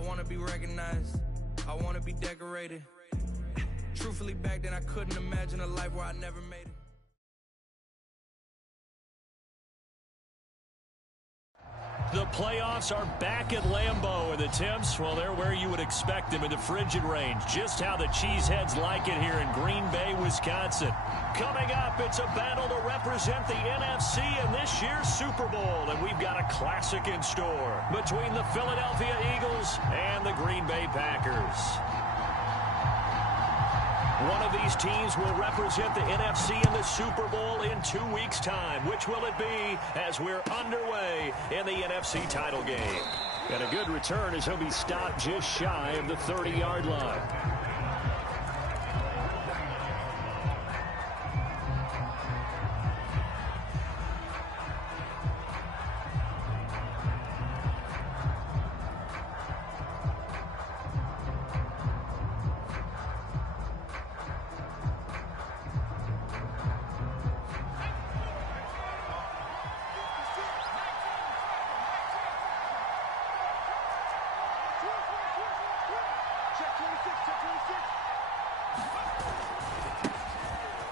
want to be recognized. I want to be decorated. Truthfully, back then I couldn't imagine a life where I never made it. The playoffs are back at Lambeau, and the temps, well, they're where you would expect them in the frigid range. Just how the Cheeseheads like it here in Green Bay, Wisconsin. Coming up, it's a battle to represent the NFC in this year's Super Bowl, and we've got a classic in store between the Philadelphia Eagles and the Green Bay Packers. One of these teams will represent the NFC in the Super Bowl in 2 weeks' time. Which will it be as we're underway in the NFC title game? And a good return as he'll be stopped just shy of the 30-yard line.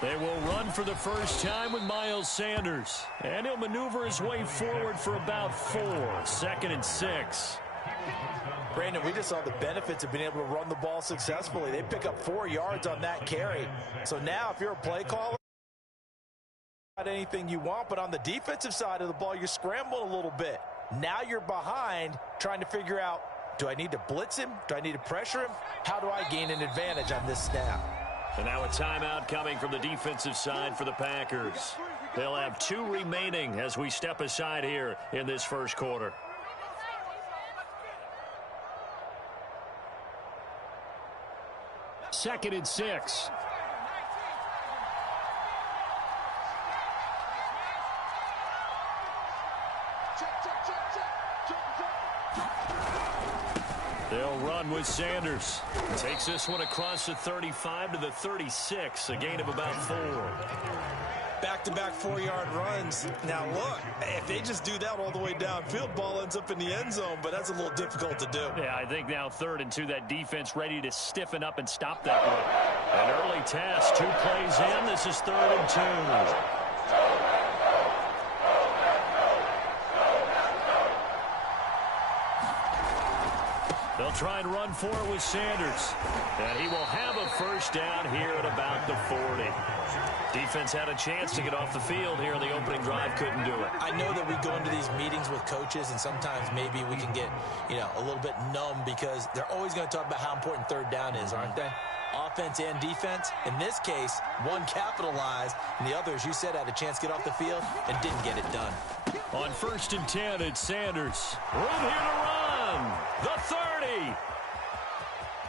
They will run for the first time with Miles Sanders. And he'll maneuver his way forward for about 4. 2nd and 6. Brandon, we just saw the benefits of being able to run the ball successfully. They pick up 4 yards on that carry. So now if you're a play caller, not anything you want, but on the defensive side of the ball, you're scrambling a little bit. Now you're behind trying to figure out, do I need to blitz him? Do I need to pressure him? How do I gain an advantage on this snap? And now a timeout coming from the defensive side for the Packers. They'll have 2 remaining as we step aside here in this first quarter. Second and 6. They'll run with Sanders. Takes this one across the 35 to the 36, a gain of about 4. Back-to-back 4-yard runs. Now look, if they just do that all the way downfield, ball ends up in the end zone, but that's a little difficult to do. Yeah, I think now 3rd and 2, that defense ready to stiffen up and stop that run. An early test, 2 plays in. This is 3rd and 2. They'll try and run for it with Sanders. And he will have a first down here at about the 40. Defense had a chance to get off the field here in the opening drive, couldn't do it. I know that we go into these meetings with coaches, and sometimes maybe we can get, a little bit numb because they're always going to talk about how important 3rd down is, aren't they? Offense and defense. In this case, one capitalized, and the other, as you said, had a chance to get off the field and didn't get it done. On 1st and 10, it's Sanders. Room here to run. The 30.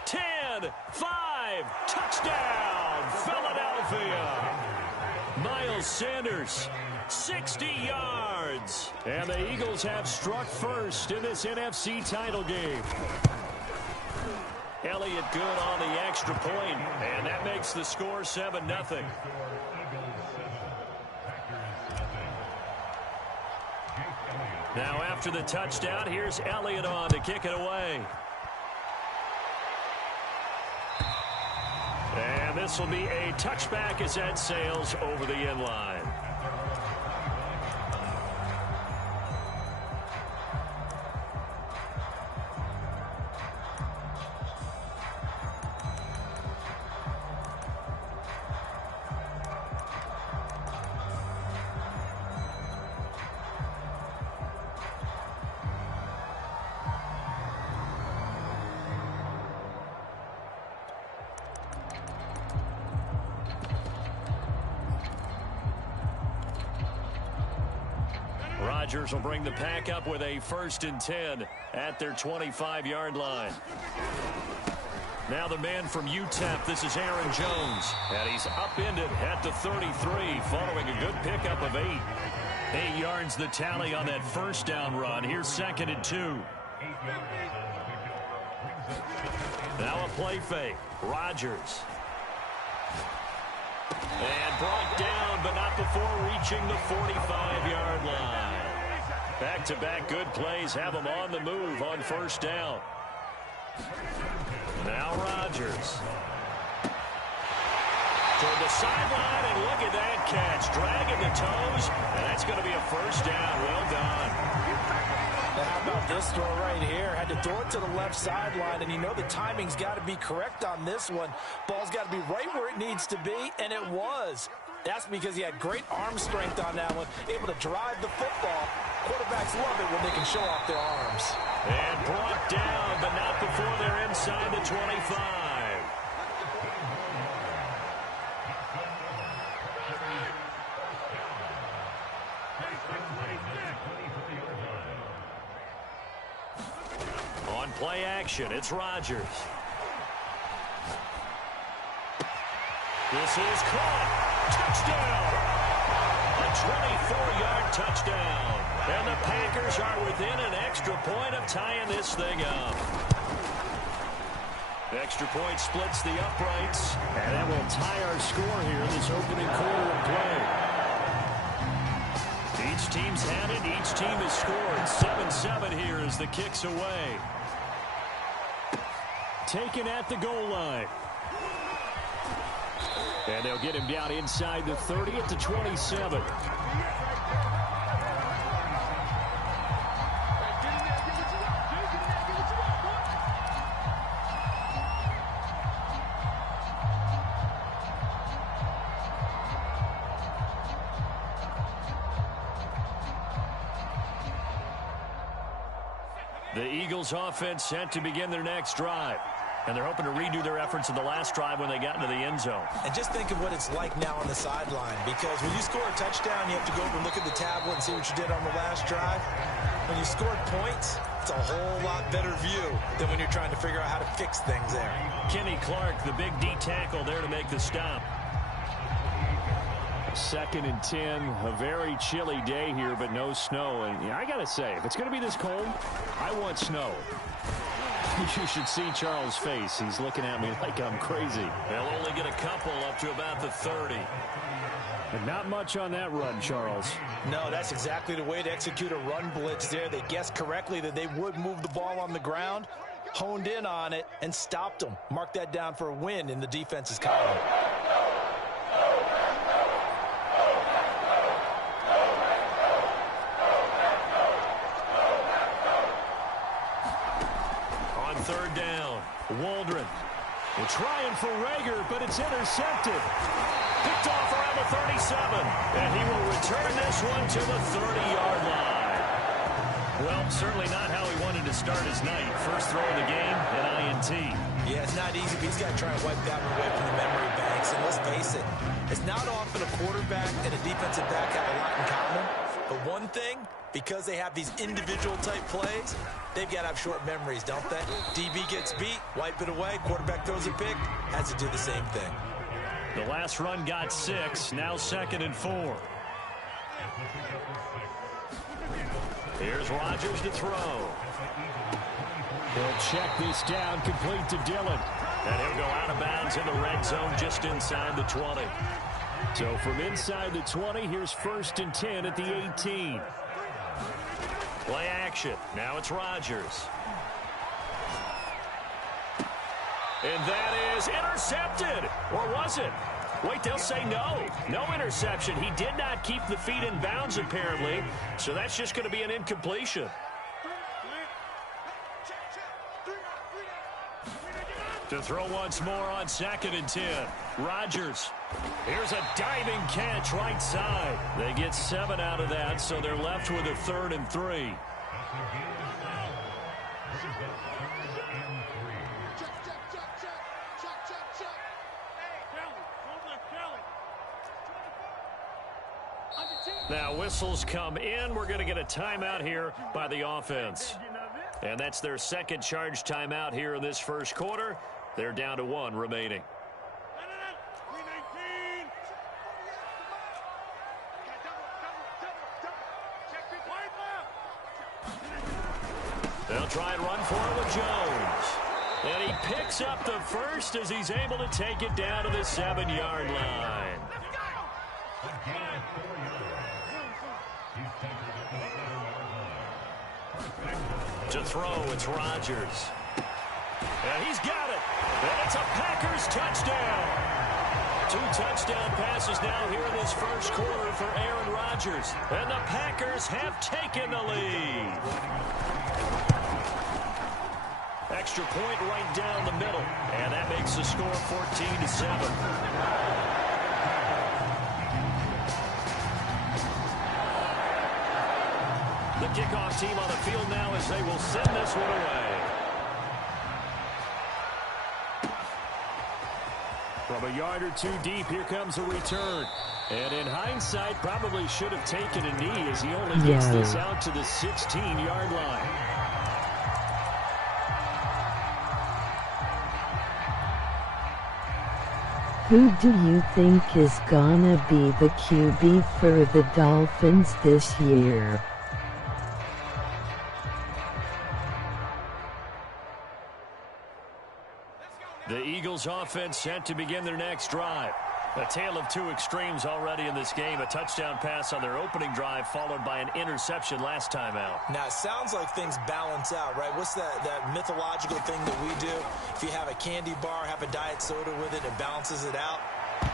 10. 5. Touchdown, Philadelphia. Miles Sanders, 60 yards. And the Eagles have struck first in this NFC title game. Elliott good on the extra point, and that makes the score 7-0. Now after the touchdown, here's Elliott on to kick it away. And this will be a touchback as that sails over the end line. Rodgers will bring the pack up with a 1st and 10 at their 25-yard line. Now the man from UTEP, this is Aaron Jones. And he's upended at the 33 following a good pickup of 8. 8 yards the tally on that first down run. Here's 2nd and 2. Now a play fake. Rodgers. And brought down, but not before reaching the 45-yard line. Back-to-back good plays have them on the move on first down. Rogers. Toward the sideline, and look at that catch. Dragging the toes, and that's going to be a first down. Well done. Now how about this throw right here? Had to throw it to the left sideline, and you know the timing's got to be correct on this one. Ball's got to be right where it needs to be, and it was. That's because he had great arm strength on that one, able to drive the football. Quarterbacks love it when they can show off their arms. And brought down, but not before they're inside the 25. On play action, it's Rogers. This is caught. Touchdown! A 24-yard touchdown. And the Packers are within an extra point of tying this thing up. The extra point splits the uprights. And that will tie our score here in this opening quarter of play. Each team's had it. Each team has scored. 7-7 here as the kick's away. Taken at the goal line. And they'll get him down inside the 30 at the 27. The Eagles offense set to begin their next drive. And they're hoping to redo their efforts in the last drive when they got into the end zone. And just think of what it's like now on the sideline, because when you score a touchdown, you have to go over and look at the tablet and see what you did on the last drive. When you scored points, it's a whole lot better view than when you're trying to figure out how to fix things there. Kenny Clark, the big D tackle there to make the stop. 2nd and 10, a very chilly day here, but no snow. And yeah, I got to say, if it's going to be this cold, I want snow. You should see Charles' face. He's looking at me like I'm crazy. They'll only get a couple up to about the 30. And not much on that run, Charles. No, that's exactly the way to execute a run blitz there. They guessed correctly that they would move the ball on the ground, honed in on it, and stopped them. Mark that down for a win in the defense's column. Third down. Waldron. They're trying for Rager, but it's intercepted. Picked off around the 37. And he will return this one to the 30-yard line. Well, certainly not how he wanted to start his night. First throw of the game, an INT. Yeah, it's not easy, but he's got to try and wipe that one away from the memory banks. And let's face it, it's not often a quarterback and a defensive back have a lot in common. But one thing, because they have these individual type plays, they've got to have short memories, don't they? DB gets beat, wipe it away, quarterback throws a pick, has to do the same thing. The last run got 6, now 2nd and 4. Here's Rogers to throw. He'll check this down, complete to Dillon. And he'll go out of bounds in the red zone just inside the 20. So from inside the 20, here's 1st and 10 at the 18. Play action. Now it's Rogers. And that is intercepted. Or was it? Wait, they'll say no. No interception. He did not keep the feet in bounds, apparently. So that's just going to be an incompletion. To throw once more on 2nd and 10. Rogers. Here's a diving catch right side. They get 7 out of that, so they're left with a 3rd and 3. Now whistles come in. We're going to get a timeout here by the offense. And that's their 2nd charge timeout here in this first quarter. They're down to 1 remaining. They'll try and run for it with Jones. And he picks up the first as he's able to take it down to the 7-yard line. To throw, it's Rogers. And he's got it. And it's a Rodgers, touchdown. 2 touchdown passes now here in this first quarter for Aaron Rodgers. And the Packers have taken the lead. Extra point right down the middle. And that makes the score 14-7. The kickoff team on the field now as they will send this one away. From a yard or 2 deep, here comes a return. And in hindsight, probably should have taken a knee as he only gets this out to the 16-yard line. Who do you think is gonna be the QB for the Dolphins this year? The Eagles offense set to begin their next drive. A tale of 2 extremes already in this game. A touchdown pass on their opening drive followed by an interception last time out. Now, it sounds like things balance out, right? What's that mythological thing that we do? If you have a candy bar, have a diet soda with it, it balances it out.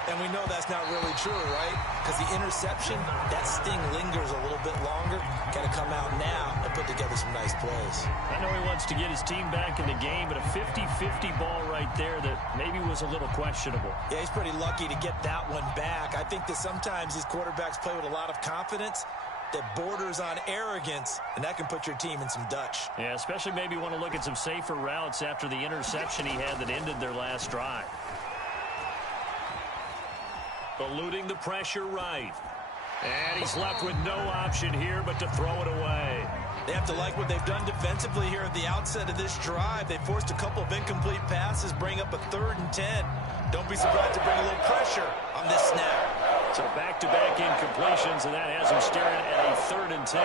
And we know that's not really true, right? Because the interception, that sting lingers a little bit longer. Got to come out now and put together some nice plays. I know he wants to get his team back in the game, but a 50-50 ball right there that maybe was a little questionable. Yeah, he's pretty lucky to get that one back. I think that sometimes these quarterbacks play with a lot of confidence that borders on arrogance, and that can put your team in some Dutch. Yeah, especially maybe want to look at some safer routes after the interception he had that ended their last drive. Eluding the pressure right. And he's left with no option here but to throw it away. They have to like what they've done defensively here at the outset of this drive. They forced a couple of incomplete passes, bring up a 3rd and 10. Don't be surprised to bring a little pressure on this snap. So back-to-back incompletions, and that has him staring at a 3rd and 10.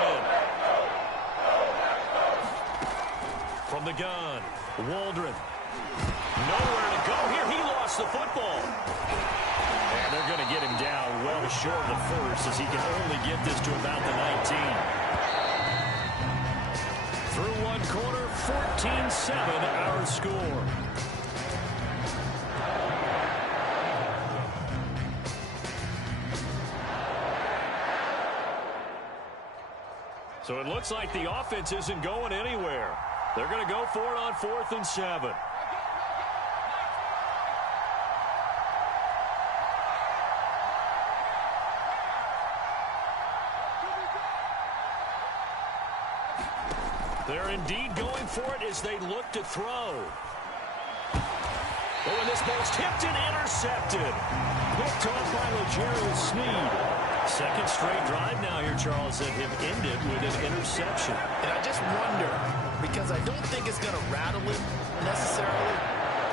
From the gun, Waldron. Nowhere to go here. He lost the football. And they're going to get him down well short of the first as he can only get this to about the 19. Through one quarter, 14-7 our score. So it looks like the offense isn't going anywhere. They're going to go for it on 4th and 7. They're indeed going for it as they look to throw. Oh, and this ball's tipped and intercepted. Picked off by L'Jarius Sneed. Second straight drive now here, Charles, that have ended with an interception. And I just wonder, because I don't think it's going to rattle him necessarily.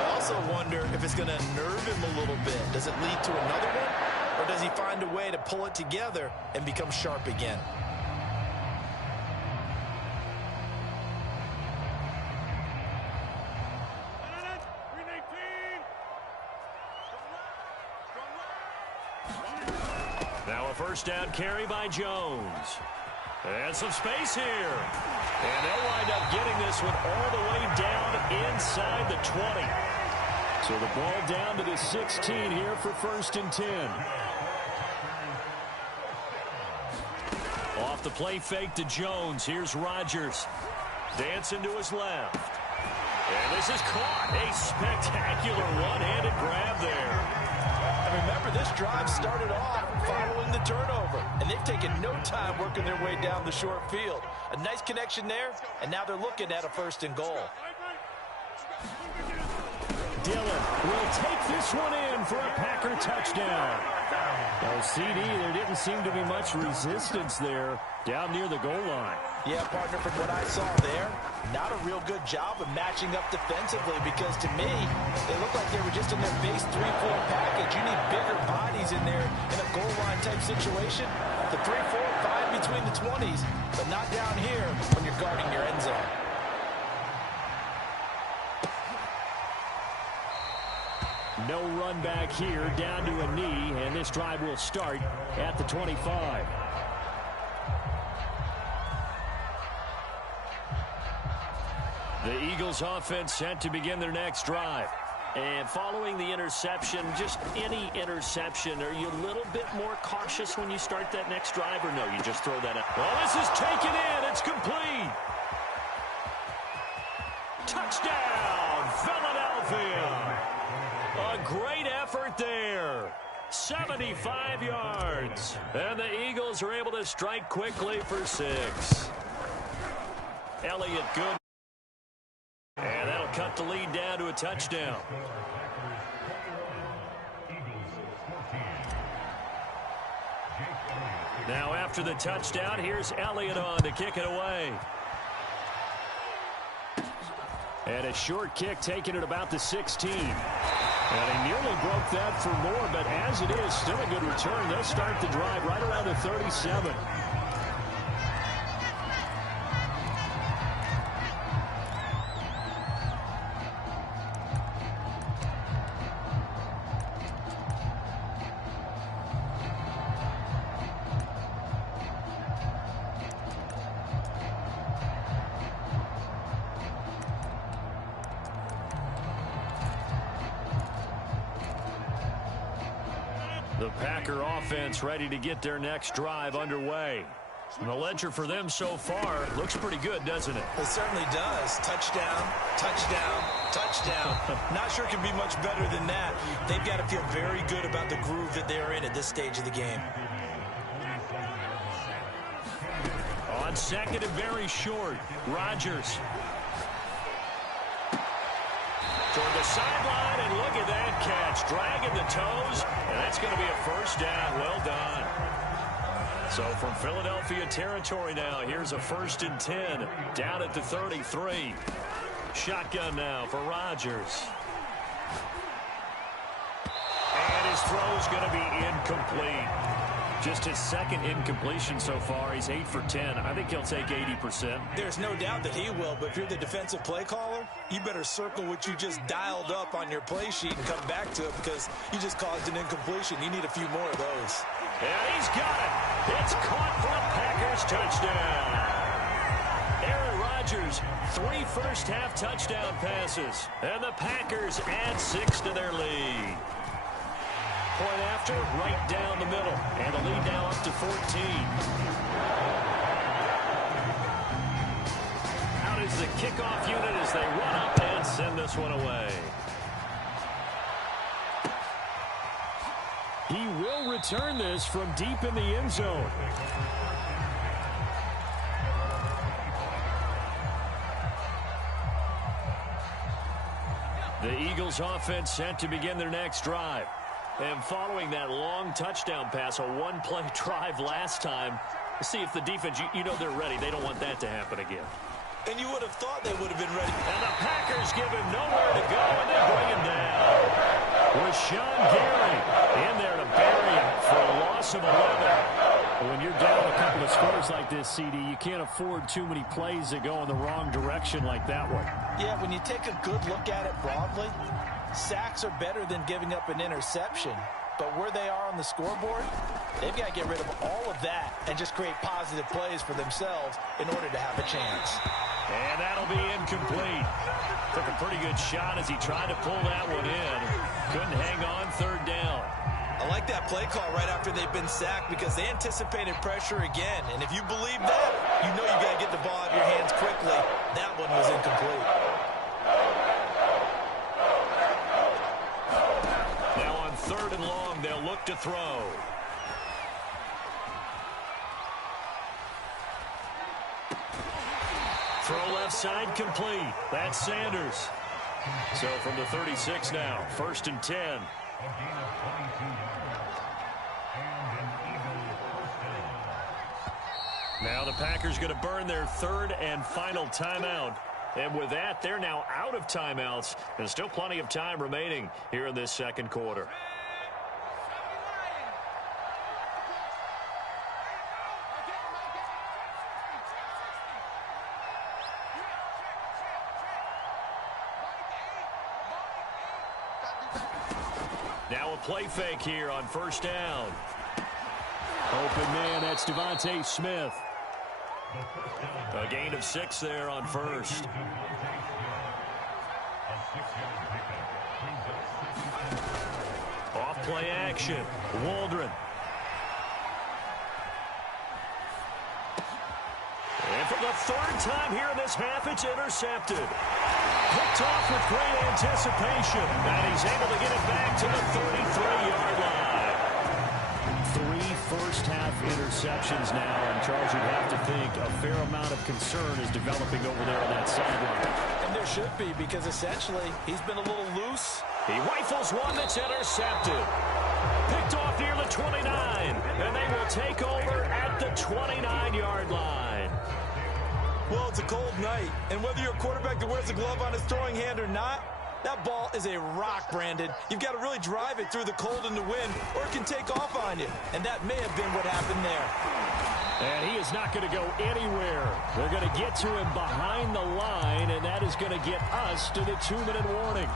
I also wonder if it's going to nerve him a little bit. Does it lead to another one? Or does he find a way to pull it together and become sharp again? Now a first down carry by Jones. And some space here. And they'll wind up getting this one all the way down inside the 20. So the ball down to the 16 here for 1st and 10. Off the play fake to Jones. Here's Rodgers. Dancing to his left. And this is caught. A spectacular one-handed grab there. And remember, this drive started off following the turnover, and they've taken no time working their way down the short field. A nice connection there, and now they're looking at a 1st and goal. Dillon will take this one in for a Packer touchdown. Well, CD, there didn't seem to be much resistance there down near the goal line. Yeah, partner, from what I saw there, not a real good job of matching up defensively because to me, they look like they were just in their base 3-4 package. You need bigger bodies in there in a goal line type situation. The 3-4, fine between the 20s, but not down here when you're guarding your end zone. No run back here, down to a knee, and this drive will start at the 25. The Eagles offense set to begin their next drive. And following the interception, just any interception, are you a little bit more cautious when you start that next drive, or no, you just throw that out? Well, this is taken in. It's complete. Touchdown, Philadelphia. A great effort there. 75 yards. And the Eagles are able to strike quickly for 6. Elliott good. And that'll cut the lead down to a touchdown. Now after the touchdown, here's Elliott on to kick it away. And a short kick taken at about the 16. And he nearly broke that for more, but as it is, still a good return. They'll start the drive right around the 37. The Packer offense ready to get their next drive underway. And the ledger for them so far looks pretty good, doesn't it? It certainly does. Touchdown, touchdown, touchdown. Not sure it can be much better than that. They've got to feel very good about the groove that they're in at this stage of the game. On second and very short, Rodgers. Toward the sideline, and look at that catch. Dragging the toes, and that's going to be a first down. Well done. So from Philadelphia territory now, here's a 1st and 10 down at the 33. Shotgun now for Rodgers. And his throw's going to be incomplete. Just his second incompletion so far. He's 8 for 10. I think he'll take 80%. There's no doubt that he will, but if you're the defensive play caller, you better circle what you just dialed up on your play sheet and come back to it because you just caused an incompletion. You need a few more of those. And he's got it. It's caught for a Packers touchdown. Aaron Rodgers, 3 first-half touchdown passes. And the Packers add 6 to their lead. Point after, right down the middle. And the lead now up to 14. Out is the kickoff unit as they run up and send this one away. He will return this from deep in the end zone. The Eagles offense set to begin their next drive. And following that long touchdown pass, a one-play drive last time, see if the defense, you know they're ready. They don't want that to happen again. And you would have thought they would have been ready. And the Packers give him nowhere to go, and they bring him down. Rashawn Gary in there to bury him for a loss of 11. When you're down a couple of scores like this, CD, you can't afford too many plays that go in the wrong direction like that one. Yeah, when you take a good look at it broadly, sacks are better than giving up an interception. But where they are on the scoreboard, they've got to get rid of all of that and just create positive plays for themselves in order to have a chance. And that'll be incomplete. Took a pretty good shot as he tried to pull that one in. Couldn't hang on, 3rd down. I like that play call right after they've been sacked because they anticipated pressure again. And if you believe that, you know you got to get the ball out of your hands quickly. That one was incomplete. Now on 3rd and long, they'll look to throw. Throw left side complete. That's Sanders. So from the 36 now, 1st and 10. Now the Packers going to burn their 3rd and final timeout. And with that, they're now out of timeouts. There's still plenty of time remaining here in this 2nd quarter. Now a play fake here on 1st down. Open man, that's Devontae Smith. A gain of 6 there on 1st. Off play action. Waldron. And for the third time here in this half, it's intercepted. Picked off with great anticipation. And he's able to get it back to the 33-yard line. 3 first-half interceptions now. And Charles, you'd have to think a fair amount of concern is developing over there on that sideline. And there should be, because essentially he's been a little loose. He rifles one that's intercepted. Picked off near the 29. And they will take over at the 29-yard line. Well, it's a cold night, and whether you're a quarterback that wears a glove on his throwing hand or not, that ball is a rock, Brandon. You've got to really drive it through the cold and the wind, or it can take off on you. And that may have been what happened there. And he is not going to go anywhere. They're going to get to him behind the line, and that is going to get us to the 2-minute warning.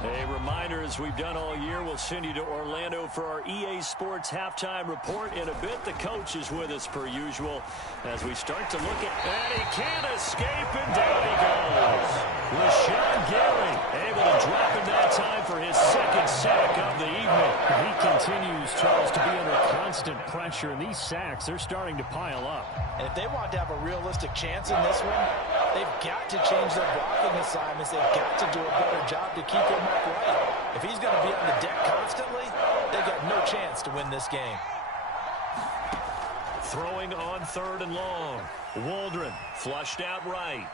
A reminder, as we've done all year, we'll send you to Orlando for our EA Sports halftime report in a bit. The coach is with us per usual as we start to look at that. He can't escape, and down he goes. Rashawn Gary able to drop him that time for his second sack of the evening. He continues, Charles, to be under constant pressure, and these sacks, they're starting to pile up. And if they want to have a realistic chance in this one, they've got to change their blocking assignments. They've got to do a better job to keep him upright. If he's going to be on the deck constantly, they've got no chance to win this game. Throwing on 3rd and long. Waldron flushed out right.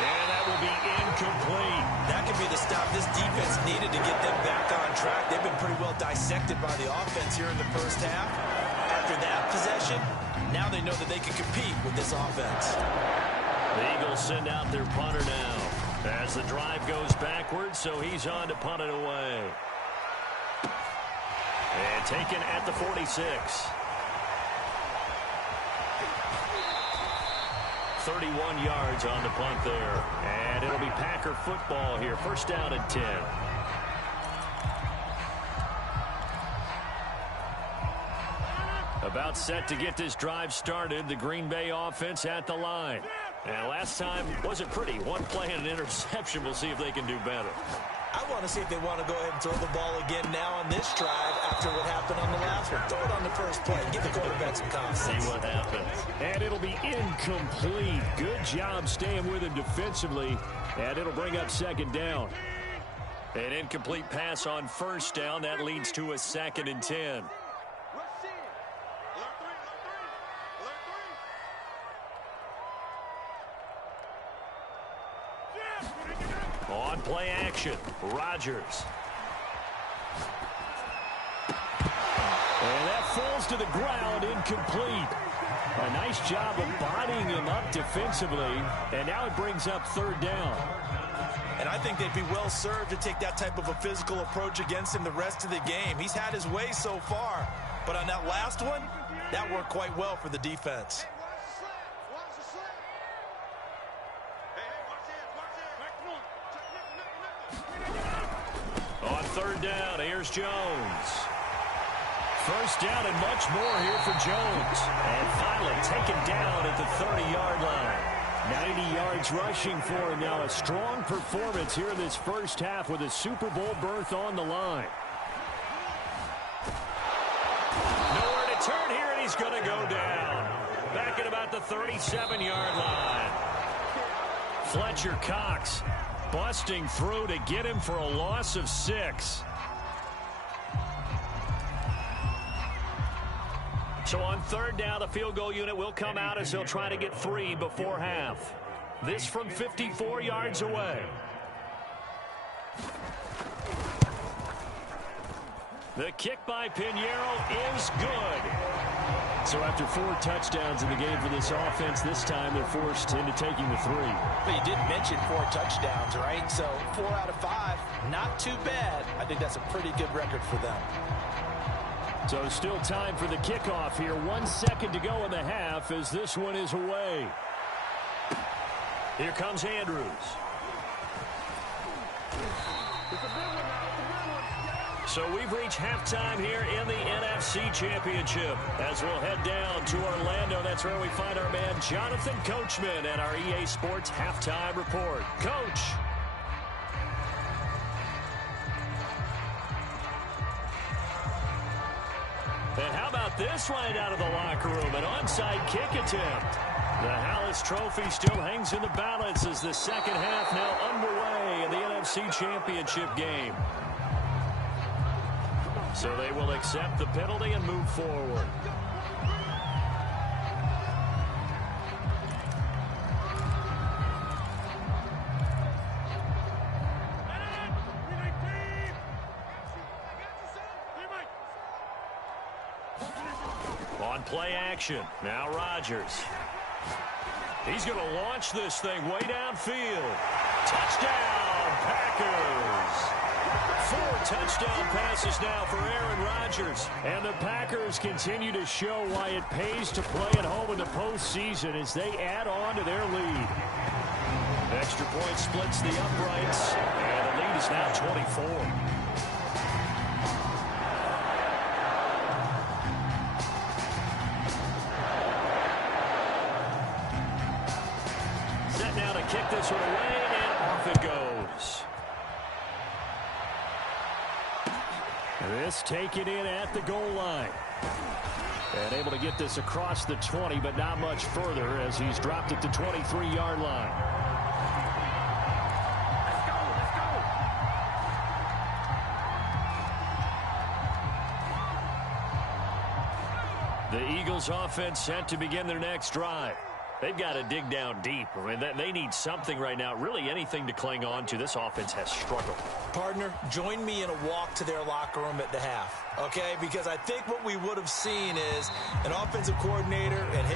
And that will be incomplete. That could be the stop this defense needed to get them back on track. They've been pretty well dissected by the offense here in the first half. After that possession, now they know that they can compete with this offense. The Eagles send out their punter now as the drive goes backwards, so he's on to punt it away. And taken at the 46. 31 yards on the punt there. And it'll be Packer football here. First down and 10. About set to get this drive started. The Green Bay offense at the line. And last time wasn't pretty. One play and an interception. We'll see if they can do better. I want to see if they want to go ahead and throw the ball again now on this drive after what happened on the last one. Throw it on the first play. Give the quarterback some confidence. See what happens. And it'll be incomplete. Good job staying with him defensively. And it'll bring up 2nd down. An incomplete pass on 1st down. That leads to a 2nd and 10. On play action, Rodgers. And that falls to the ground, incomplete. A nice job of bodying him up defensively, and now it brings up 3rd down. And I think they'd be well served to take that type of a physical approach against him the rest of the game. He's had his way so far, but on that last one, that worked quite well for the defense. On 3rd down, here's Jones. 1st down and much more here for Jones. And finally taken down at the 30-yard line. 90 yards rushing for him now. A strong performance here in this first half with a Super Bowl berth on the line. Nowhere to turn here, and he's going to go down. Back at about the 37-yard line. Fletcher Cox busting through to get him for a loss of 6. So on 3rd down, the field goal unit will come out as they'll try to get 3 before half. This from 54 yards away. The kick by Pinheiro is good. So after 4 touchdowns in the game for this offense, this time they're forced into taking the 3. But you did mention 4 touchdowns, right? So 4 out of 5, not too bad. I think that's a pretty good record for them. So still time for the kickoff here. 1 second to go in the half as this one is away. Here comes Andrews. So we've reached halftime here in the NFC Championship. As we'll head down to Orlando, that's where we find our man Jonathan Coachman at our EA Sports Halftime Report. Coach. And how about this right out of the locker room? An onside kick attempt. The Hallis Trophy still hangs in the balance as the second half now underway in the NFC Championship game. So they will accept the penalty and move forward. On play action, now Rodgers. He's going to launch this thing way downfield. Touchdown, Packers. 4 touchdown passes now for Aaron Rodgers. And the Packers continue to show why it pays to play at home in the postseason as they add on to their lead. Extra point splits the uprights, and the lead is now 24. Kick this one away, and off it goes. This taken in at the goal line. And able to get this across the 20, but not much further as he's dropped at the 23-yard line. The Eagles offense set to begin their next drive. They've got to dig down deep. I mean, they need something right now, really anything to cling on to. This offense has struggled. Partner, join me in a walk to their locker room at the half, okay? Because I think what we would have seen is an offensive coordinator and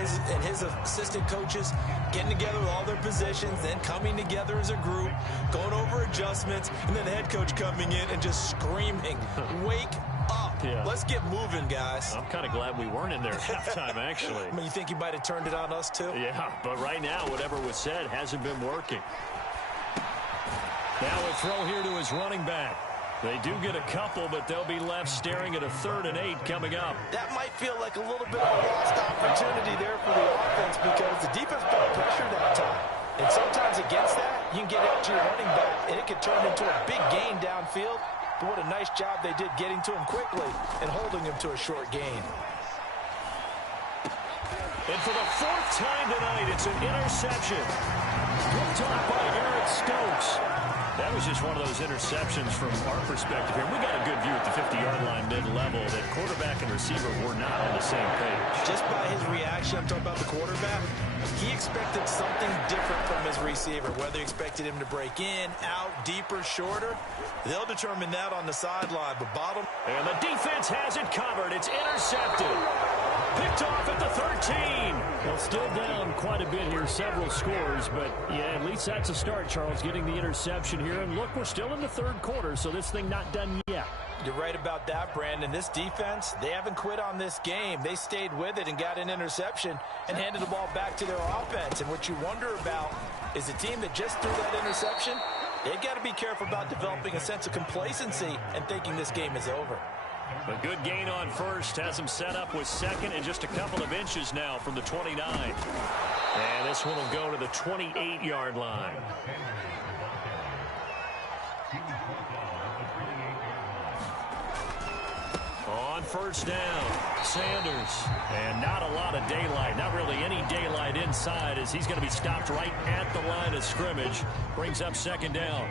his assistant coaches getting together with all their positions, then coming together as a group, going over adjustments, and then the head coach coming in and just screaming, wake up. Yeah. Let's get moving, guys. I'm kind of glad we weren't in there at halftime, actually. I mean, you think you might have turned it on us, too? Yeah, but right now, whatever was said hasn't been working. Now a throw here to his running back. They do get a couple, but they'll be left staring at a 3rd and 8 coming up. That might feel like a little bit of a lost opportunity there for the offense because the defense felt pressure that time. And sometimes against that, you can get out to your running back, and it could turn into a big gain downfield. But what a nice job they did getting to him quickly and holding him to a short gain. And for the 4th time tonight, it's an interception. Picked off by Eric Stokes. That was just one of those interceptions from our perspective here. We got a good view at the 50-yard line mid-level that quarterback and receiver were not on the same page. Just by his reaction, I'm talking about the quarterback, he expected something different from his receiver, whether he expected him to break in, out, deeper, shorter. They'll determine that on the sideline. But bottom. And the defense has it covered. It's intercepted. Picked off at the 13. Well, still down quite a bit here, several scores, but yeah, at least that's a start, Charles, getting the interception here. And look, we're still in the 3rd quarter, so this thing not done yet. You're right about that, Brandon. This defense, they haven't quit on this game. They stayed with it and got an interception and handed the ball back to their offense. And what you wonder about is the team that just threw that interception, they've got to be careful about developing a sense of complacency and thinking this game is over. A good gain on first has him set up with 2nd and just a couple of inches now from the 29. And this one will go to the 28-yard line. On 1st down, Sanders. And not a lot of daylight, not really any daylight inside as he's going to be stopped right at the line of scrimmage. Brings up 2nd down.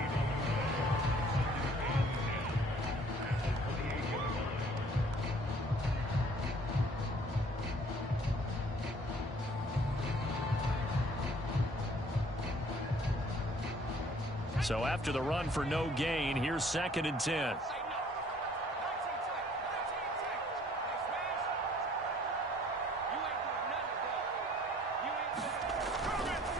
So after the run for no gain, here's 2nd and 10.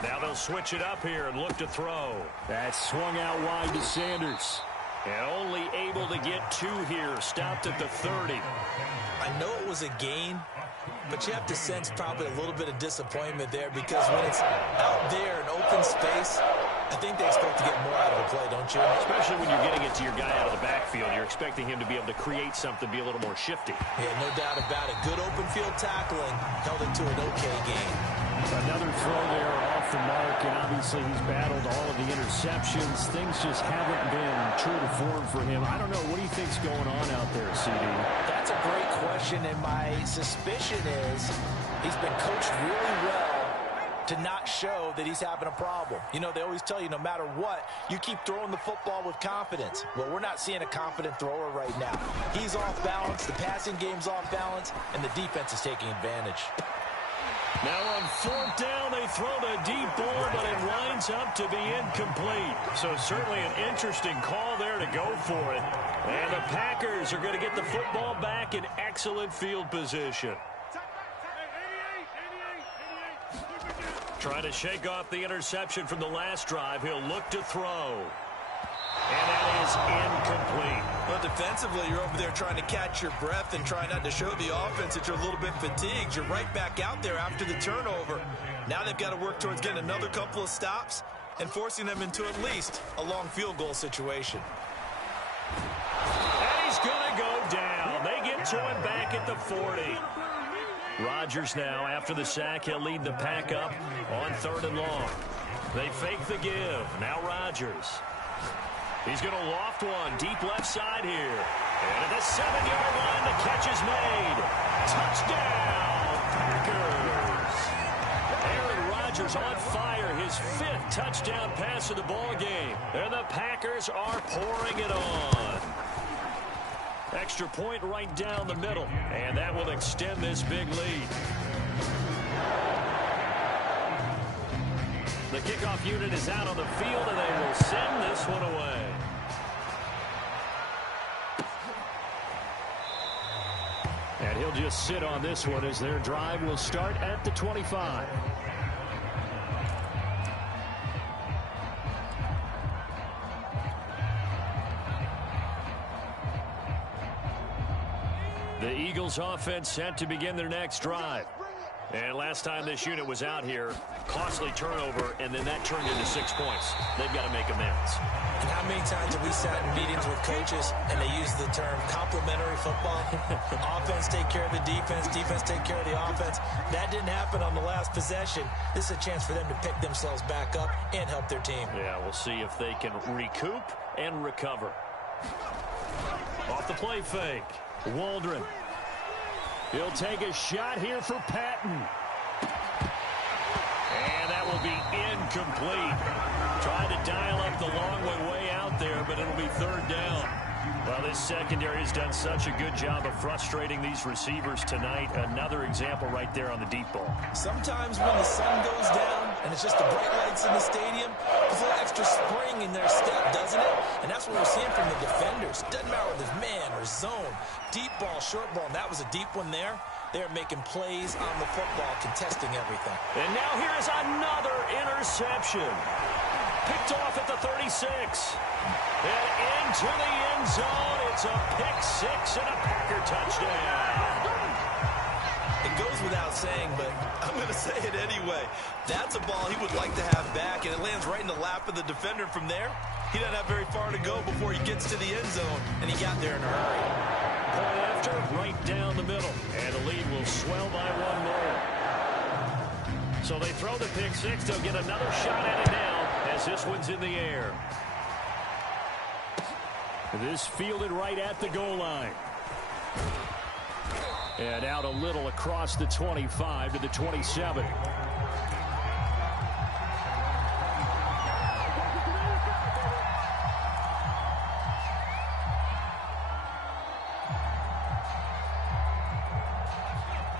Now they'll switch it up here and look to throw. That swung out wide to Sanders. And only able to get 2 here, stopped at the 30. I know it was a gain, but you have to sense probably a little bit of disappointment there because when it's out there in open space, I think they expect to get more out of the play, don't you? Especially when you're getting it to your guy out of the backfield. You're expecting him to be able to create something, be a little more shifty. Yeah, no doubt about it. Good open field tackling held it to an okay game. Another throw there off the mark, and obviously he's battled all of the interceptions. Things just haven't been true to form for him. I don't know. What do you think's going on out there, CD? That's a great question, and my suspicion is he's been coached really well to not show that he's having a problem. You know, they always tell you no matter what, you keep throwing the football with confidence. Well, we're not seeing a confident thrower right now. He's off balance, the passing game's off balance, and the defense is taking advantage. Now on fourth down, they throw the deep ball, but it winds up to be incomplete. So certainly an interesting call there to go for it. And the Packers are going to get the football back in excellent field position. Trying to shake off the interception from the last drive. He'll look to throw. And that is incomplete. Well, defensively, you're over there trying to catch your breath and try not to show the offense that you're a little bit fatigued. You're right back out there after the turnover. Now they've got to work towards getting another couple of stops and forcing them into at least a long field goal situation. And he's going to go down. They get to him back at the 40. Rodgers now, after the sack, he'll lead the pack up on 3rd and long. They fake the give. Now Rodgers. He's going to loft one deep left side here. And at the 7-yard line, the catch is made. Touchdown, Packers. Aaron Rodgers on fire, his 5th touchdown pass of the ball game. And the Packers are pouring it on. Extra point right down the middle, and that will extend this big lead. The kickoff unit is out on the field, and they will send this one away. And he'll just sit on this one as their drive will start at the 25. The Eagles offense set to begin their next drive. And last time this unit was out here, costly turnover, and then that turned into 6 points. They've got to make amends. And how many times have we sat in meetings with coaches and they use the term complementary football? Offense take care of the defense, defense take care of the offense. That didn't happen on the last possession. This is a chance for them to pick themselves back up and help their team. Yeah, we'll see if they can recoup and recover. Off the play fake. Waldron. He'll take a shot here for Patton. And that will be incomplete. Trying to dial up the long way out there, but it'll be 3rd down. Well, this secondary has done such a good job of frustrating these receivers tonight. Another example right there on the deep ball. Sometimes when the sun goes down and it's just the bright lights in the stadium, there's a little extra spring in their step, doesn't it? And that's what we're seeing from the defenders. Doesn't matter whether it's man or zone. Deep ball, short ball, and that was a deep one there. They're making plays on the football, contesting everything. And now here is another interception. Picked off at the 36. And into the end zone. It's a pick 6 and a Packer touchdown. It goes without saying, but I'm going to say it anyway. That's a ball he would like to have back, and it lands right in the lap of the defender from there. He doesn't have very far to go before he gets to the end zone, and he got there in a hurry. Point after, right down the middle. And the lead will swell by 1 more. So they throw the pick 6. They'll get another shot at it now as this one's in the air. This fielded right at the goal line. And out a little across the 25 to the 27.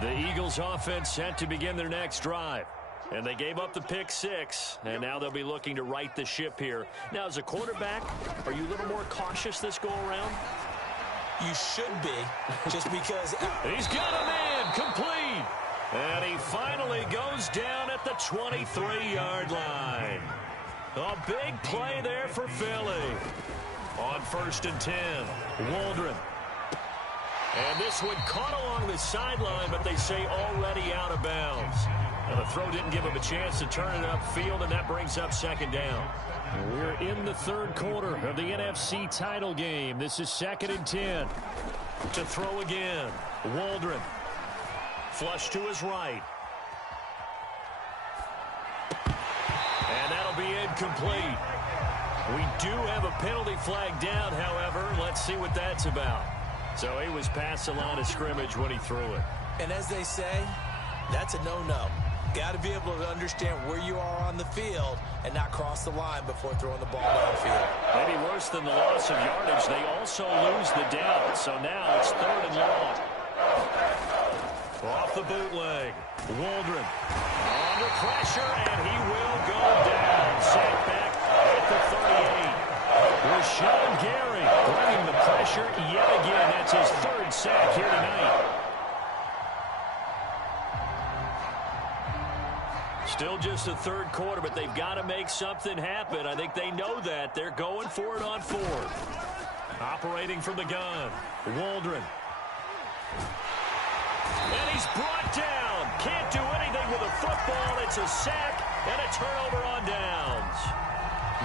The Eagles offense set to begin their next drive. And they gave up the pick 6, and now they'll be looking to right the ship here. Now, as a quarterback, are you a little more cautious this go-around? You should be, just because... He's got a man, complete. And he finally goes down at the 23-yard line. A big play there for Philly. On 1st and 10, Waldron. And this one caught along the sideline, but they say already out of bounds. And the throw didn't give him a chance to turn it upfield, and that brings up second down. We're in the third quarter of the NFC title game. This is 2nd and 10. To throw again. Waldron. Flush to his right. And that'll be incomplete. We do have a penalty flag down, however. Let's see what that's about. So he was past the line of scrimmage when he threw it. And as they say, that's a no-no. Got to be able to understand where you are on the field and not cross the line before throwing the ball downfield. Maybe worse than the loss of yardage, they also lose the down. So now it's 3rd and long. Off the bootleg. Waldron under pressure, and he will go down. Sacked back at the 38. Rashawn Gary bringing the pressure yet again. That's his 3rd sack here tonight. Still just the third quarter, but they've got to make something happen. I think they know that. They're going for it on 4th. Operating from the gun. Waldron. And he's brought down. Can't do anything with a football. It's a sack and a turnover on downs.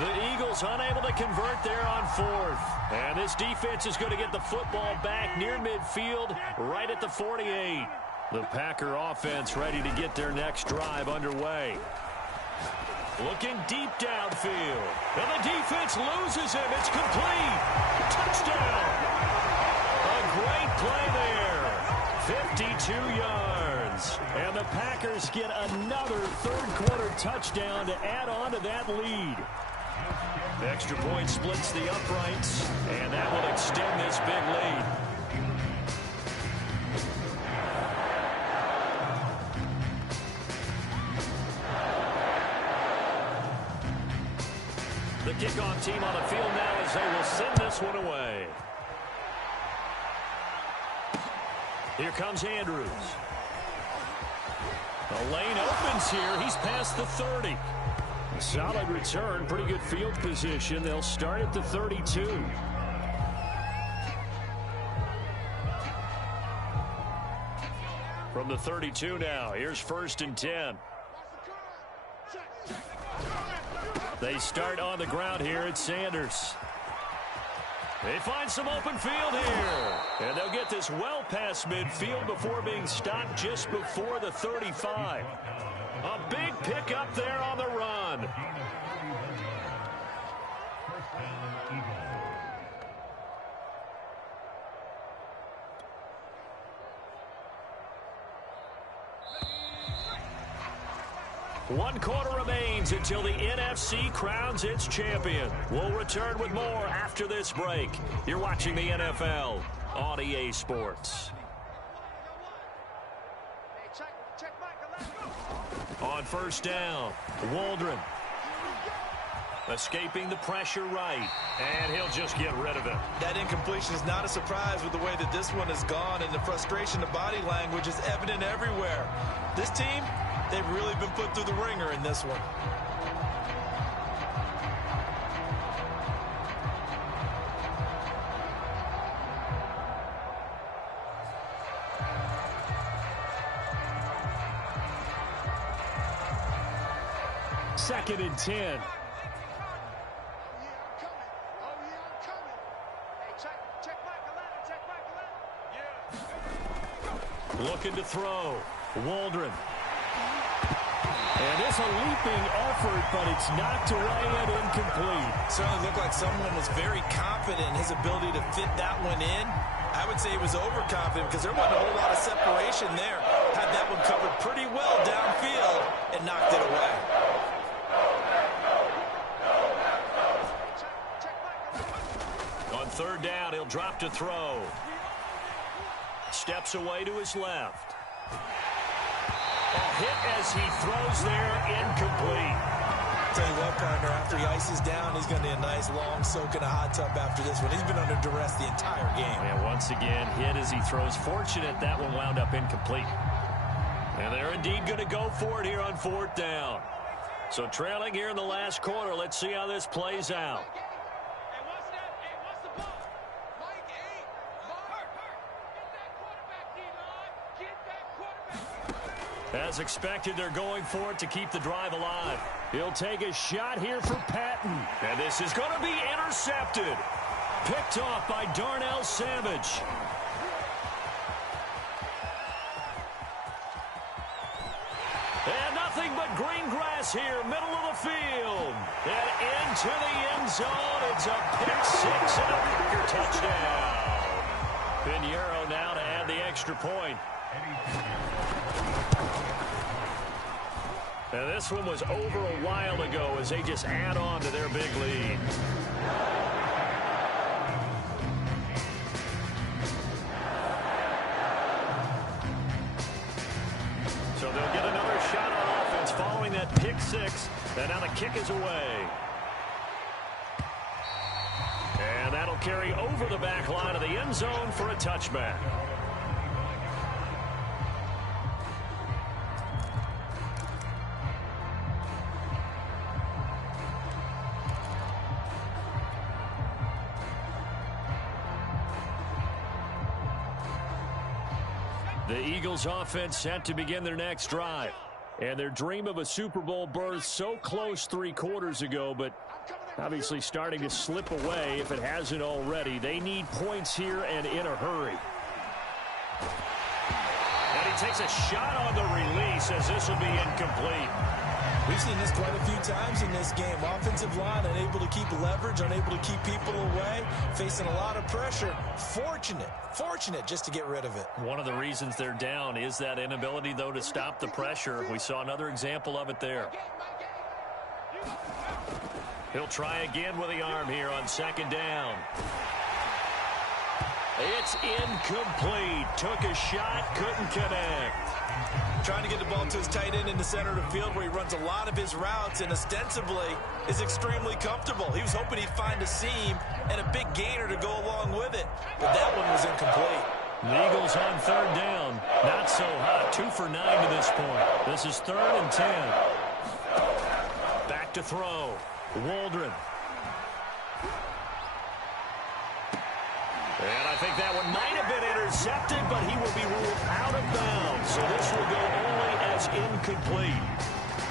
The Eagles unable to convert there on 4th. And this defense is going to get the football back near midfield, right at the 48. The Packer offense ready to get their next drive underway. Looking deep downfield. And the defense loses him. It's complete. Touchdown. A great play there. 52 yards. And the Packers get another third-quarter touchdown to add on to that lead. Extra point splits the uprights, and that will extend this big lead. The kickoff team on the field now as they will send this one away. Here comes Andrews. The lane opens here. He's past the 30. A solid return. Pretty good field position. They'll start at the 32. From the 32 now. Here's 1st and 10. They start on the ground here at Sanders. They find some open field here. And they'll get this well past midfield before being stopped just before the 35. A big pickup there on the run. One quarter remains until the NFC crowns its champion. We'll return with more after this break. You're watching the NFL on EA Sports. On 1st down, Waldron. Escaping the pressure right, and he'll just get rid of it. That incompletion is not a surprise with the way that this one has gone, and the frustration of body language is evident everywhere. This team, they've really been put through the ringer in this one. Second and 10. Looking to throw. Waldron. And it's a leaping effort, but it's knocked away and incomplete. Certainly looked like someone was very confident in his ability to fit that one in. I would say he was overconfident because there wasn't a whole lot of separation there. Had that one covered pretty well downfield and knocked it away. On 3rd down, he'll drop to throw. Steps away to his left. A hit as he throws there, incomplete. Tell you what, partner, after he ices down, he's going to need a nice long soak in a hot tub after this one. He's been under duress the entire game. And once again, hit as he throws. Fortunate that one wound up incomplete. And they're indeed going to go for it here on 4th down. So trailing here in the last quarter, let's see how this plays out. As expected, they're going for it to keep the drive alive. He'll take a shot here for Patton. And this is going to be intercepted. Picked off by Darnell Savage. And nothing but green grass here, middle of the field. And into the end zone. It's a pick six and a Packer touchdown. Pinheiro now to add the extra point. Now this one was over a while ago as they just add on to their big lead. So they'll get another shot on offense following that pick six. And now the kick is away. And that'll carry over the back line of the end zone for a touchback. The Eagles offense set to begin their next drive. And their dream of a Super Bowl berth so close 3 quarters ago, but obviously starting to slip away if it hasn't already. They need points here and in a hurry. And he takes a shot on the release as this will be incomplete. We've seen this quite a few times in this game. Offensive line unable to keep leverage, unable to keep people away, facing a lot of pressure. Fortunate just to get rid of it. One of the reasons they're down is that inability, though, to stop the pressure. We saw another example of it there. He'll try again with the arm here on second down. It's incomplete. Took a shot, couldn't connect. Trying to get the ball to his tight end in the center of the field where he runs a lot of his routes and ostensibly is extremely comfortable. He was hoping he'd find a seam and a big gainer to go along with it, but that one was incomplete. The Eagles on third down. Not so hot. 2 for 9 to this point. This is 3rd and 10. Back to throw. Waldron. And I think that one might have been intercepted, but he will be ruled out of bounds. So this will go only as incomplete.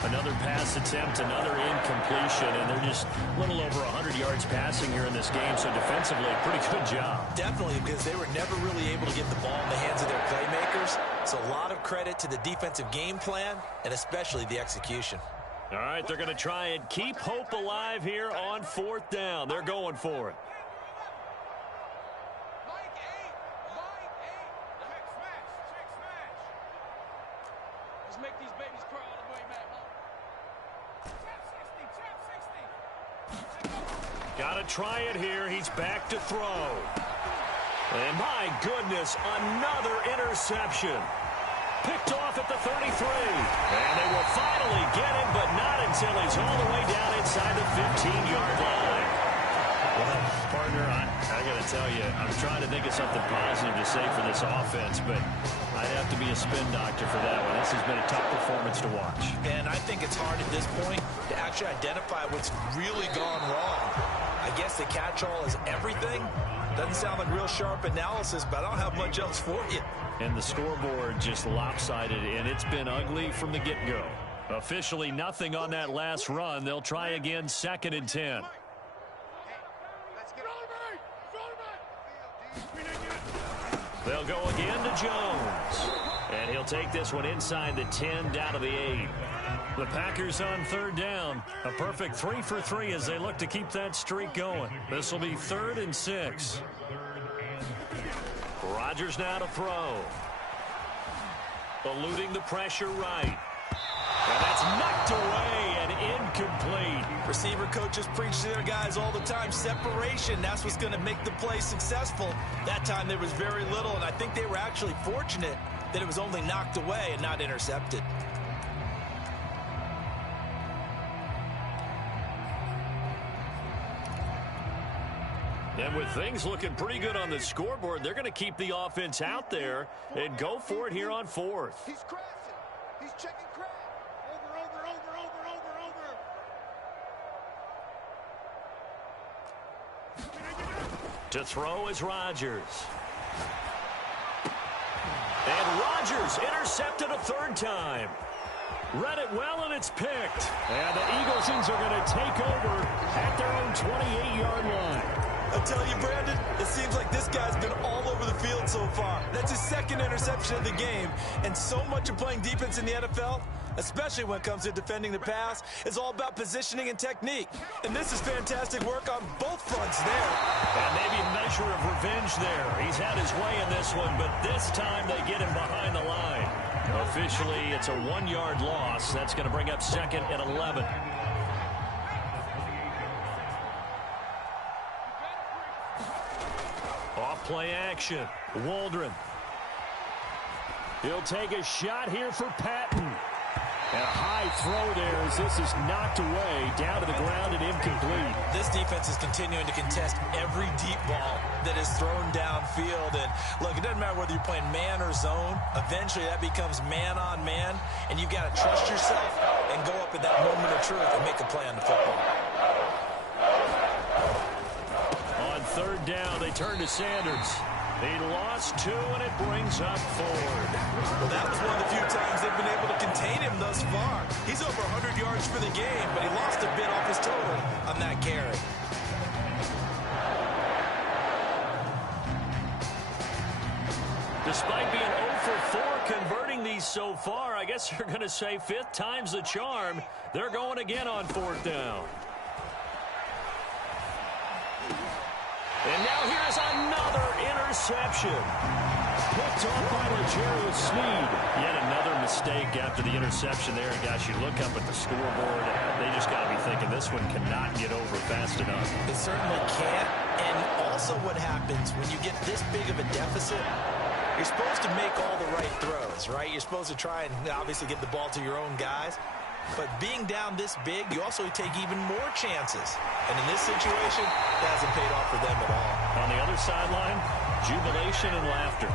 Another pass attempt, another incompletion, and they're just a little over 100 yards passing here in this game. So defensively, a pretty good job. Definitely, because they were never really able to get the ball in the hands of their playmakers. So a lot of credit to the defensive game plan and especially the execution. All right, they're going to try and keep hope alive here on 4th down. They're going for it. Make these babies cry all the way back home. Got to try it here. He's back to throw. And my goodness, another interception. Picked off at the 33. And they will finally get him, but not until he's all the way down inside the 15-yard line. Well, partner, I got to tell you, I'm trying to think of something positive to say for this offense, but I'd have to be a spin doctor for that one. This has been a tough performance to watch. And I think it's hard at this point to actually identify what's really gone wrong. I guess the catch-all is everything. Doesn't sound like real sharp analysis, but I don't have much else for you. And the scoreboard just lopsided, and it's been ugly from the get-go. Officially nothing on that last run. They'll try again, 2nd and 10. They'll go again to Jones. And he'll take this one inside the 10 down to the 8. The Packers on 3rd down. A perfect 3 for 3 as they look to keep that streak going. This will be 3rd and 6. Rodgers now to throw. Eluding the pressure right. And that's knocked away and incomplete. Receiver coaches preach to their guys all the time. Separation, that's what's going to make the play successful. That time there was very little, and I think they were actually fortunate that it was only knocked away and not intercepted. And with things looking pretty good on the scoreboard, they're going to keep the offense out there and go for it here on 4th. He's crashing. He's checking crash. Over. To throw is Rodgers. And Rodgers intercepted a third time. Read it well, and it's picked. And the Eaglesons are going to take over at their own 28-yard line. I tell you, Brandon, it seems like this guy's been all over the field so far. That's his second interception of the game. And so much of playing defense in the NFL, especially when it comes to defending the pass, is all about positioning and technique. And this is fantastic work on both fronts there. And maybe a measure of revenge there. He's had his way in this one, but this time they get him behind the line. Officially, it's a 1-yard loss. That's going to bring up second and 11. Off-play action. Waldron. He'll take a shot here for Patton. And a high throw there as this is knocked away, down to the ground and incomplete. This defense is continuing to contest every deep ball that is thrown downfield. And look, it doesn't matter whether you're playing man or zone. Eventually that becomes man on man, and you've got to trust yourself and go up at that moment of truth and make a play on the football. On third down, they turn to Sanders. He lost 2, and it brings up Ford. Well, that was one of the few times they've been able to contain him thus far. He's over 100 yards for the game, but he lost a bit off his total on that carry. Despite being 0 for 4 converting these so far, I guess you're going to say 5th time's the charm. They're going again on 4th down. And now here's another interception. Picked off by L'Jarius Sneed. Yet another mistake after the interception there. And gosh, you look up at the scoreboard, they just got to be thinking this one cannot get over fast enough. It certainly can't. And also what happens when you get this big of a deficit, you're supposed to make all the right throws, right? You're supposed to try and obviously get the ball to your own guys. But being down this big, you also take even more chances. And in this situation, it hasn't paid off for them at all. On the other sideline, jubilation and laughter.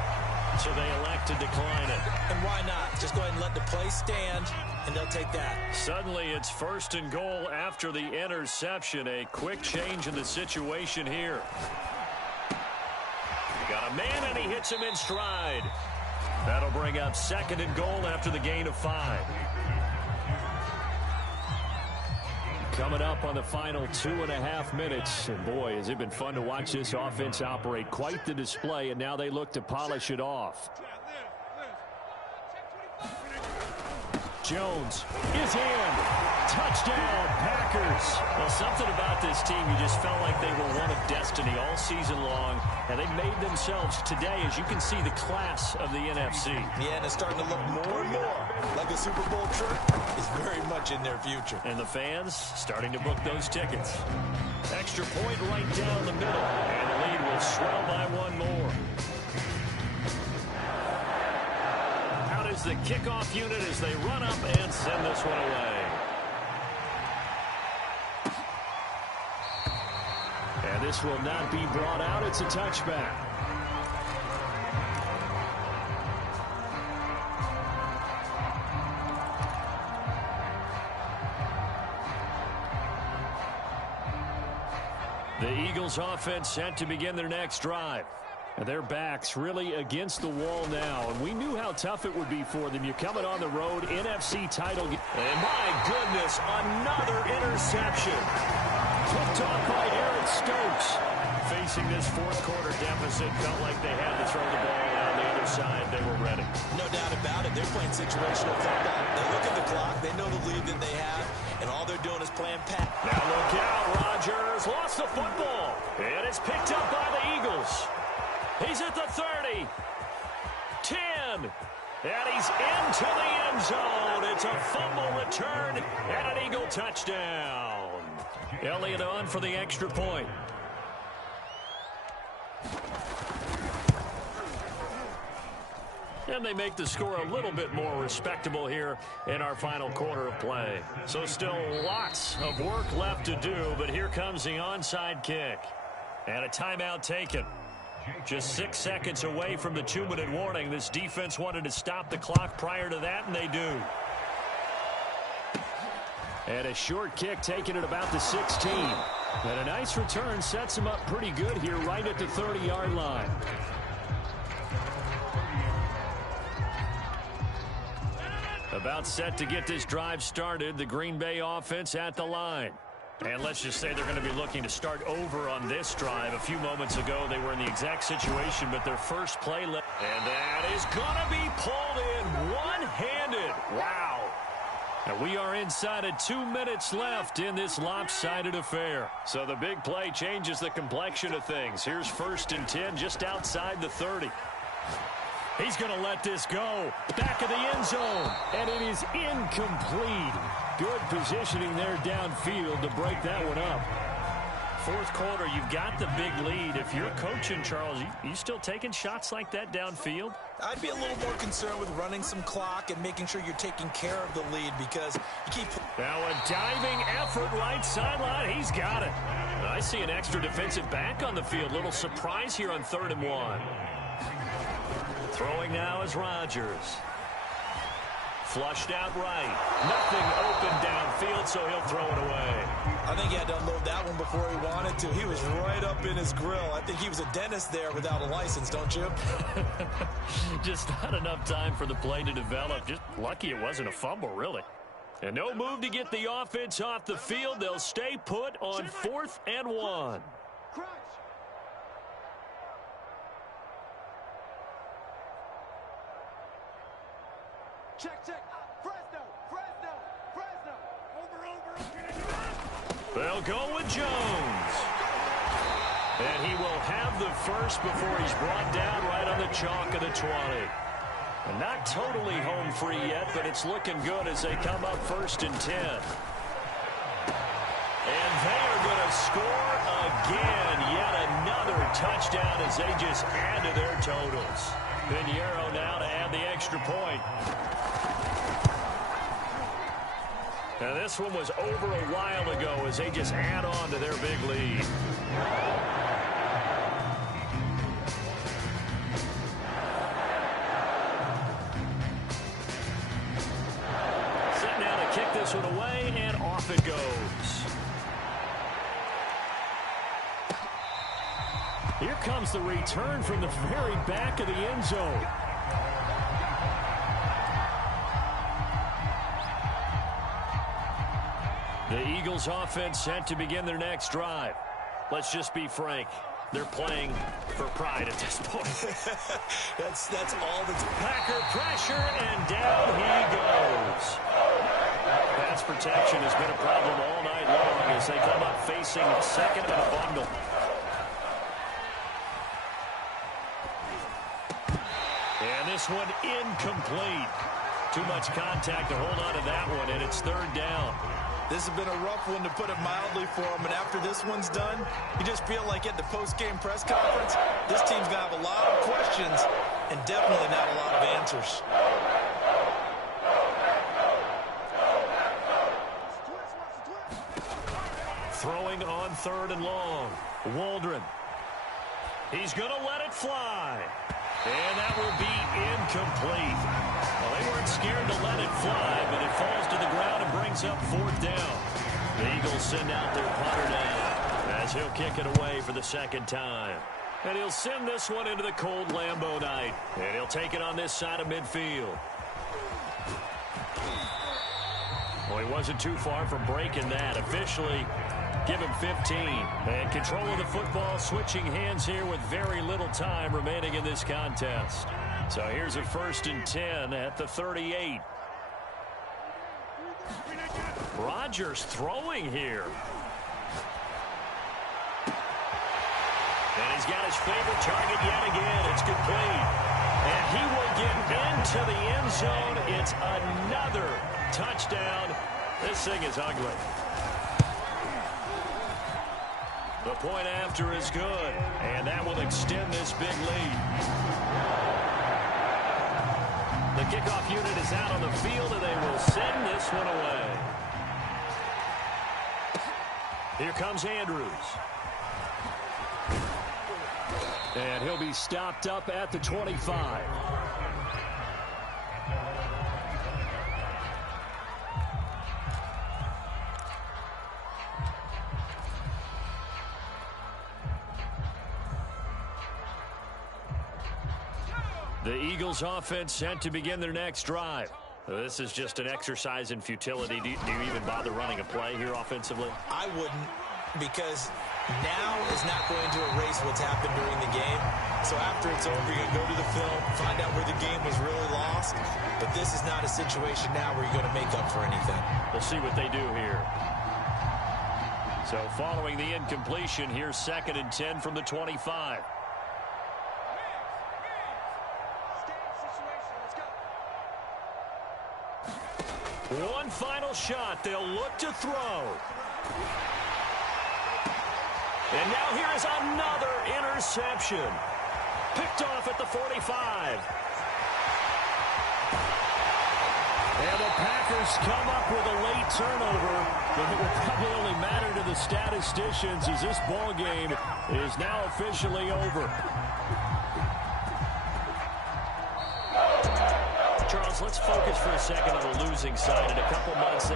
So they elect to decline it. And why not? Just go ahead and let the play stand, and they'll take that. Suddenly, it's 1st and goal after the interception. A quick change in the situation here. Got a man, and he hits him in stride. That'll bring up 2nd and goal after the gain of 5. Coming up on the final 2.5 minutes. And boy, has it been fun to watch this offense operate. Quite the display, and now they look to polish it off. Jones is in. Touchdown, Packers. Well, something about this team, you just felt like they were one of destiny all season long, and they made themselves today, as you can see, the class of the NFC. Yeah, and it's starting to look more and more like a Super Bowl trip is very much in their future. And the fans starting to book those tickets. Extra point right down the middle, and the lead will swell by 1 more. Out is the kickoff unit as they run up and send this one away. And this will not be brought out. It's a touchback. The Eagles offense set to begin their next drive. And their backs really against the wall now. And we knew how tough it would be for them. You're coming on the road, NFC title. And my goodness, another interception. Picked off by Eric Stokes. Facing this 4th quarter deficit, felt like they had to throw the ball. And on the other side, they were ready. No doubt about it. They're playing situational football. They look at the clock. They know the lead that they have. And all they're doing is playing pat. Now look out. Rodgers lost the football. And it's picked up by the Eagles. He's at the 30. 10. And he's into the end zone. It's a fumble return and an Eagle touchdown. Elliott on for the extra point. And they make the score a little bit more respectable here in our final quarter of play. So still lots of work left to do, but here comes the onside kick. And a timeout taken. Just 6 seconds away from the 2-minute warning. This defense wanted to stop the clock prior to that, and they do. And a short kick taken at about the 16. And a nice return sets him up pretty good here right at the 30-yard line. About set to get this drive started, the Green Bay offense at the line. And let's just say they're going to be looking to start over on this drive. A few moments ago, they were in the exact situation, but their first play left. And that is going to be pulled in one-handed. Wow. And we are inside of 2 minutes left in this lopsided affair. So the big play changes the complexion of things. Here's 1st and 10 just outside the 30. He's going to let this go. Back of the end zone. And it is incomplete. Good positioning there downfield to break that one up. Fourth quarter, you've got the big lead. If you're coaching, Charles, you still taking shots like that downfield? I'd be a little more concerned with running some clock and making sure you're taking care of the lead because you keep... Now a diving effort right sideline. He's got it. I see an extra defensive back on the field. Little surprise here on 3rd and 1. Throwing now is Rodgers. Flushed out right. Nothing open downfield, so he'll throw it away. I think he had to unload that one before he wanted to. He was right up in his grill. I think he was a dentist there without a license, don't you? Just not enough time for the play to develop. Just lucky it wasn't a fumble, really. And no move to get the offense off the field. They'll stay put on 4th and 1. Check. Fresno. Over. They'll go with Jones. And he will have the first before he's brought down right on the chalk of the 20. And not totally home free yet, but it's looking good as they come up 1st and 10. And they are going to score again. Yet another touchdown as they just add to their totals. Pinheiro now to add the extra point. Now this one was over a while ago as they just add on to their big lead. Set now to kick this one away, and off it goes. Here comes the return from the very back of the end zone. The Eagles offense set to begin their next drive. Let's just be frank. They're playing for pride at this point. that's all that's... Packer pressure, and down he goes. Pass protection has been a problem all night long as they come up facing second and a bundle. And this one incomplete. Too much contact to hold on to that one, and it's 3rd down. This has been a rough one, to put it mildly, for him. And after this one's done, you just feel like at the post-game press conference, this team's going to have a lot of questions and definitely not a lot of answers. Throwing on 3rd and long. Waldron. He's going to let it fly. And that will be incomplete. Well, they weren't scared to let it fly, but it falls to the ground and brings up 4th down. The Eagles send out their punter now as he'll kick it away for the 2nd time. And he'll send this one into the cold Lambeau night. And he'll take it on this side of midfield. Well, he wasn't too far from breaking that. Officially, give him 15. And control of the football, switching hands here with very little time remaining in this contest. So here's a 1st and 10 at the 38. Rodgers throwing here. And he's got his favorite target yet again. It's complete. And he will get into the end zone. It's another touchdown. This thing is ugly. The point after is good, and that will extend this big lead. The kickoff unit is out on the field, and they will send this one away. Here comes Andrews. And he'll be stopped up at the 25. The Eagles offense set to begin their next drive. This is just an exercise in futility. Do you even bother running a play here offensively? I wouldn't, because now is not going to erase what's happened during the game. So after it's over, you're going to go to the film, find out where the game was really lost. But this is not a situation now where you're going to make up for anything. We'll see what they do here. So following the incompletion, here's 2nd and 10 from the 25. One final shot. They'll look to throw. And now here is another interception. Picked off at the 45. And the Packers come up with a late turnover, but it will probably only matter to the statisticians as this ball game is now officially over. Charles, let's focus for a second on the losing side. In a couple months,